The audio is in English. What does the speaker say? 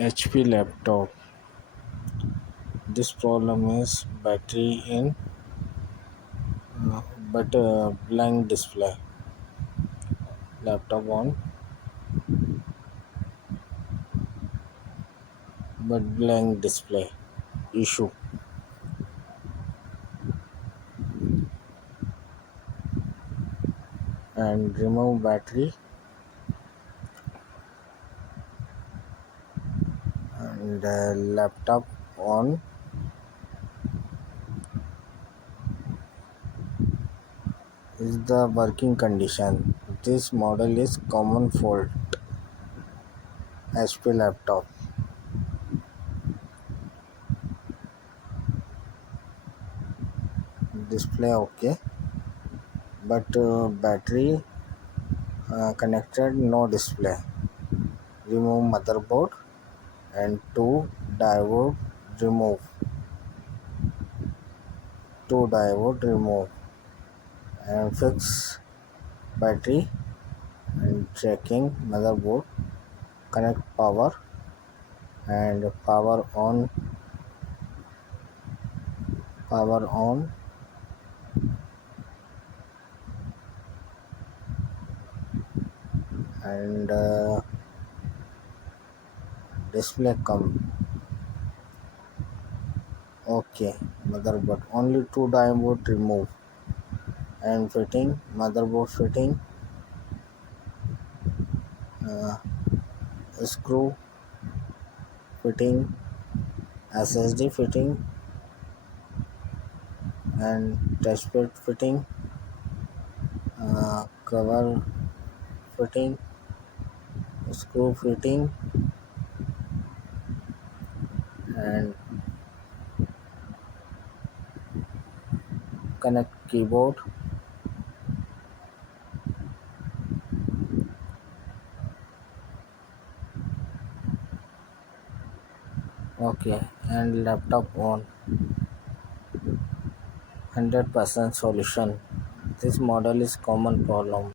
HP laptop. This problem is battery in but blank display. Laptop on but blank display. Issue. And remove battery and laptop on. Is the working condition. This model is common fault. HP laptop. Display okay, but battery connected, no display. Remove motherboard and remove two diode remove and fix battery and checking motherboard, connect power and power on and display come okay. Motherboard only two diode remove and fitting motherboard fitting, uh, screw fitting, SSD fitting and touchpad fitting, cover fitting, screw fitting and connect keyboard. Okay, and laptop on. 100% solution. This model is common problem.